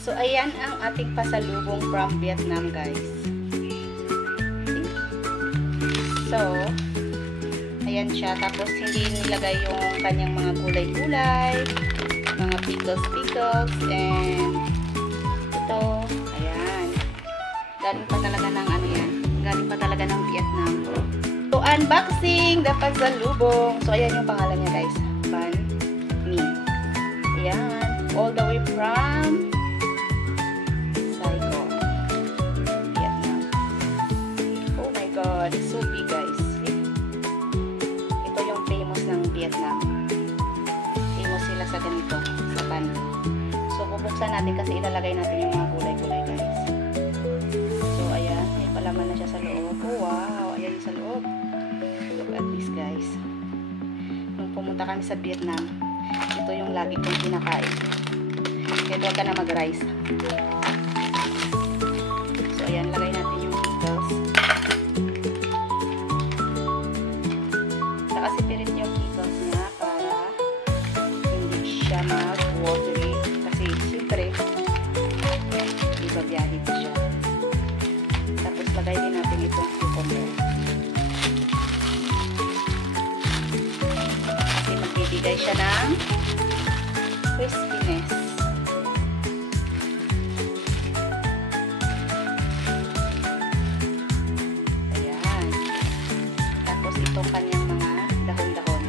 So, ayan ang ating pasalubong from Vietnam, guys. So, ayan siya. Tapos, hindi nilagay yung kanyang mga gulay-gulay, mga pickles, and ito, ayan. Galing pa talaga ng ano yan. Galing pa talaga ng Vietnam. So, unboxing, the pasalubong. So, ayan yung pangalan niya, guys. Banh Mi. Ayan. All the way from Saigon, Vietnam. Oh my God. It's so big, guys. Ito yung famous ng Vietnam. Famous sila sa ganito. Sa pan. So, bubuksan natin kasi ilalagay natin yung mga gulay-gulay, guys. So, ayan. May palaman na siya sa loob. Oh, wow. Ayan sa loob. Look at this, guys. Nung pumunta kami sa Vietnam, ito yung lagi kong kinakain. Kaya huwag ka na mag-rice. So, ayan. Lagay natin yung pickles. Saka sipirit yung pickles niya para hindi siya mag-watery. Kasi, siyempre, ibabiyahe ko siya. Tapos, lagay din natin itong cucumber. Kasi, magbibigay siya ng crispiness. Ayan. Tapos, itong kanyang mga dahon-dahon.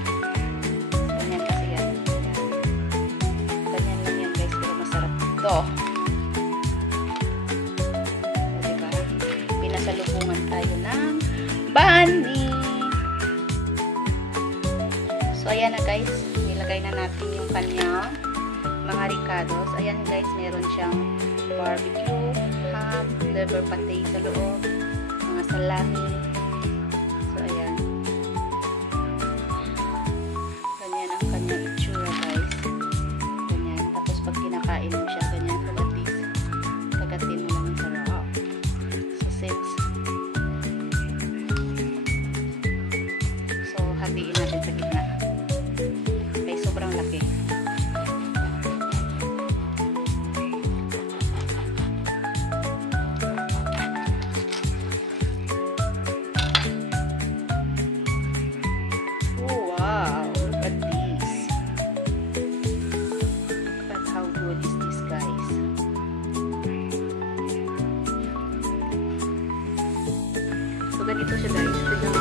Ganyan kasi yan. Ayan. Ganyan lang yan, guys. Pero masarap ito. Pinasalubungan tayo ng Banh Mi. So, ayan na, guys. Nilagay na natin yung kanyang mga ricados. Ayan, guys. Meron siyang barbecue, ham, liver pate sa loob, mga salami. So, ayan. Ganyan ang kanyang itsura, guys. Ganyan. Tapos, pag kinakain mo siya, ganyan. Look at this. Kagatin mo lang yung sarap. So, hatiin natin sa gitna. Okay, sobrang laki. Oh, wow. Look at this. Look at how good is this, guys. So, ganito siya, guys. Tignan